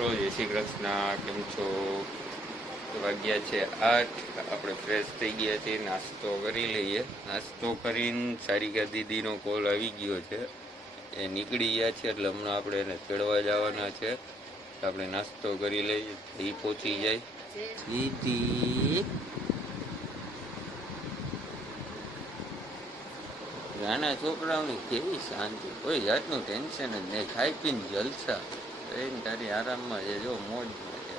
મિત્રો, જય શ્રી કૃષ્ણ. કેમ છો? વાગ્યા છે 8. આપણે ફ્રેશ થઈ ગયા છીએ, નાસ્તો કરી લઈએ. નાસ્તો કરીને સારિકા દીદીનો કોલ આવી ગયો છે, એ નીકળી ગયા છે એટલે હમણાં આપણે એને તેડવા જવાના છે. આપણે નાસ્તો કરી લઈએ, એ પહોંચી જાય. દીદી નાના છોકરાઓની કેવી શાંતિ, કોઈ જાતનું ટેન્શન જ નહીં, ખાઈ પીને જલસા એને તારી આરામમાં છે. જો મોજમાં છે.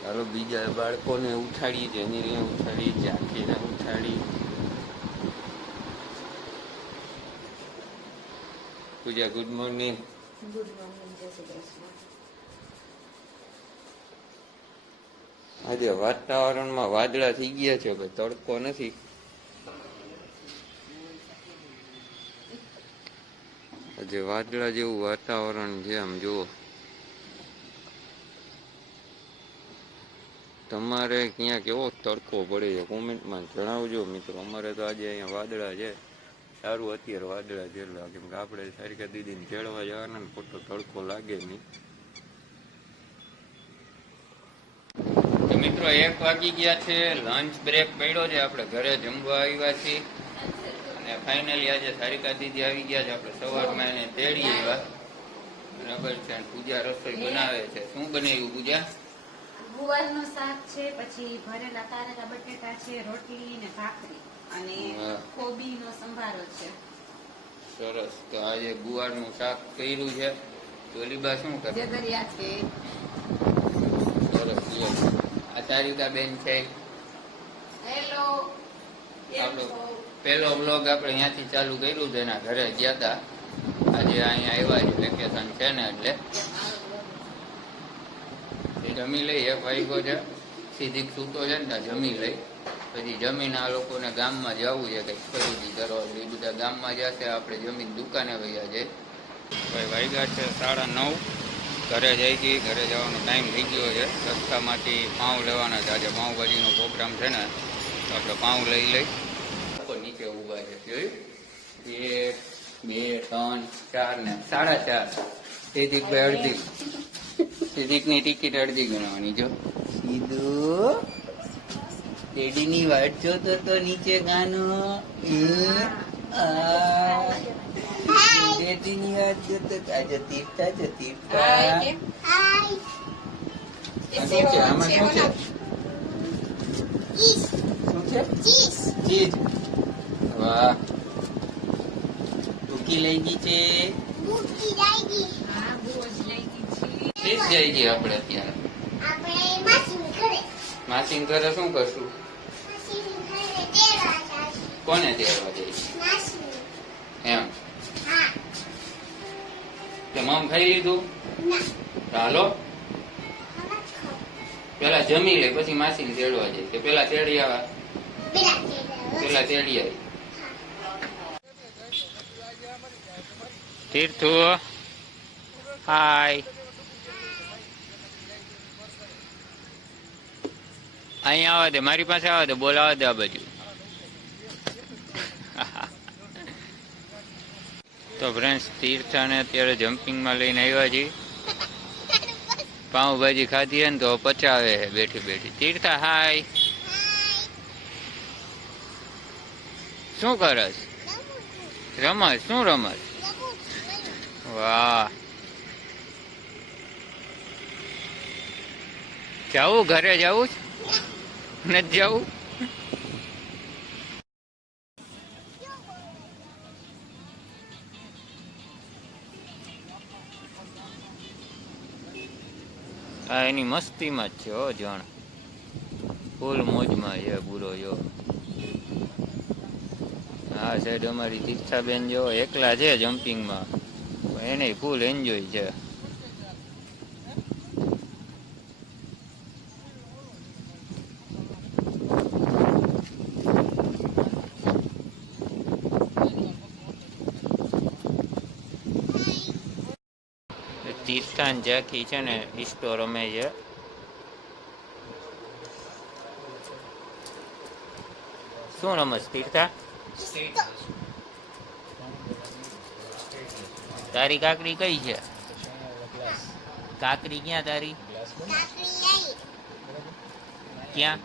ચાલો બીજા બાળકોને ઉઠાડી, જેનીને ઉઠાડી, ઝાંખીને ઉઠાડી. પૂજા ગુડ મોર્નિંગ. ગુડ મોર્નિંગ, જય શ્રી કૃષ્ણ. આજે વાતાવરણમાં વાદળા થઈ ગયા છે, ભાઈ તડકો નથી. આજે વાદળા જેવું વાતાવરણ છે. આમ જુઓ, તમારે ક્યાં કેવો તડકો પડે છે કોમેન્ટમાં જણાવજો મિત્રો. અમારે તો આજે અહીંયા વાદળા છે. સારું અત્યારે વાદળા છે, કેમ કે આપણે સારિકા દીદીને તેડવા જવાના ને ખોટો તડકો લાગે નહીં. તો મિત્રો 1 વાગી ગયા છે, લંચ બ્રેક પડ્યો છે, આપણે ઘરે જમવા આવ્યા છીએ. અને ફાઇનલી આજે સારિકા દીદી આવી ગયા છે. આપણે સવારમાં એને તેડી આવ્યા, બરાબર છે. પૂજા રસોઈ બનાવે છે. શું બનાવ્યું પૂજા? ગુવારનું શાક છે, પછી ભરેલા કારેલા બટેટા છે, રોટલી ને ભાખરી અને કોબીનો સંભારો છે. સરસ. તો આજે ગુવારનું શાક કર્યું છે. ચોલીબા શું કરે? જગરિયા છે. સરસ. આ સારિકા બેન છે. હેલો. આપણો પહેલો બ્લોગ આપણે અહીંયાથી ચાલુ કર્યું છે, એના ઘરે ગયા હતા. આજે અહીંયા આવ્યા છે, વેકેશન છે ને એટલે જમી લઈ. 1 વાગ્યો છે, સીધી સૂતો છે ને ત્યાં જમી લઈ. પછી જમીને આ લોકોને ગામમાં જવું છે, કંઈક ખરીદી કરવા. એ બધા ગામમાં જશે, આપણે જમીન દુકાને વયા જાય. ભાઈ વાગ્યા છે 9:30. ઘરે જાય છે. ઘરે જવાનો ટાઈમ થઈ ગયો છે. રસ્તામાંથી પાઉં લેવાના છે. આજે પાઉંભાજીનો પ્રોગ્રામ છે ને, તો આપણે પાઉં લઈ લઈ. નીચે ઊભા છે. જોયું? 1 2 3 4 ને 4.5. સિદ્ધિકભાઈ અડધી. સિદ્ધિકની ટિકિટ અડધી ગણવાની. જો સીધું ટેડીની વાટ જોતો તો નીચે ગાનો ટેડીની વાટ જોતો. આજે તીર્થા છે, તીર્થા. શું છે આમાં? શું છે? શું છે? ચીઝ. વાહ. ટૂંકી લઈ ગઈ છે. ચીઝ જઈ ગઈ આપણે અત્યારે. માસી ઘરે શું કરશું? કોને તેડવા જઈ? એમ તો મમ ખાઈ લીધું? ચાલો પેલા જમી લે, પછી માસી તેડવા જાય. કે પેલા તેડી આવા? પેલા તેડી આવી. તીર્થુ હાય. અહીંયા આવવા દે, મારી પાસે આવવા દે, બોલાવા દે આ બાજુ. તો ફ્રેન્ડ્સ, તીર્થાને અત્યારે જમ્પિંગમાં લઈને આવ્યા છીએ. પાઉંભાજી ખાધી હે ને તો પચાવે છે બેઠી બેઠી. તીર્થા હાય. શું કરસ? રમસ? શું રમસ? વાહ. જાવું? ઘરે જવું? નથી જવું? આ એની મસ્તીમાં જ છે હો જણ. ફૂલ મોજમાં છે પૂરો. જો આ સાઈડ અમારી તીર્થાબેન જો એકલા છે જમ્પિંગમાં, એને ફૂલ એન્જોય છે. તીર્થાન જાખી છે ને ડિસ્કો રમે છે. શું રમસ તીર્થા? તારી કાકડી કઈ છે? કાકરી ક્યાં તારી? ક્યાં?